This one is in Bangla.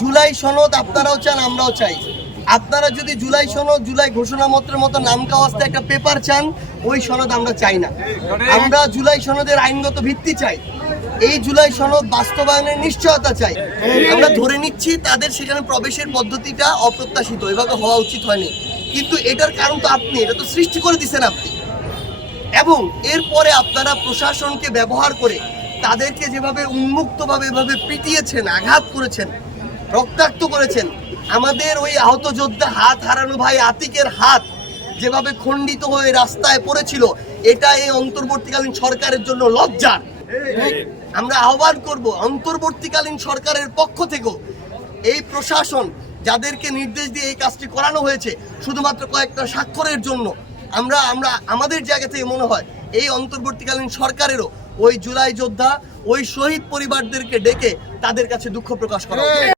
জুলাই সনদ আপনারাও চান, আমরাও চাই। আপনারা যদি জুলাই সনদ, জুলাই ঘোষণাপত্রের মতো নাম কাওয়াস্তে একটা পেপার চান, ওই সনদ আমরা চাই না। আমরা জুলাই সনদের আইনগত ভিত্তি চাই। এই জুলাই সনদ বাস্তবায়নের নিশ্চয়তা চাই। আমরা ধরে নিচ্ছি তাদের সেখানে প্রবেশের পদ্ধতিটা অপ্রত্যাশিত, এভাবে হওয়া উচিত হয়নি, কিন্তু এটার কারণ তো আপনি, এটা তো সৃষ্টি করে দিচ্ছেন আপনি। এবং এরপরে আপনারা প্রশাসনকে ব্যবহার করে তাদেরকে যেভাবে উন্মুক্তভাবে এভাবে পিটিয়েছেন, আঘাত করেছেন, রক্তাক্ত করেছেন, আমাদের ওই আহত যোদ্ধা হাত হারানো ভাই আতিকের হাত যেভাবে খণ্ডিত হয়ে রাস্তায় পড়েছিল, এটা এই অন্তর্বর্তীকালীন সরকারের জন্য লজ্জার। আমরা আহ্বান করব অন্তর্বর্তীকালীন সরকারের পক্ষ থেকেও এই প্রশাসন যাদেরকে নির্দেশ দিয়ে এই কাজটি করানো হয়েছে শুধুমাত্র কয়েকটা স্বাক্ষরের জন্য, আমরা আমাদের জায়গা থেকে মনে হয় এই অন্তর্বর্তীকালীন সরকারেরও ওই জুলাই যোদ্ধা, ওই শহীদ পরিবারদেরকে ডেকে তাদের কাছে দুঃখ প্রকাশ করা।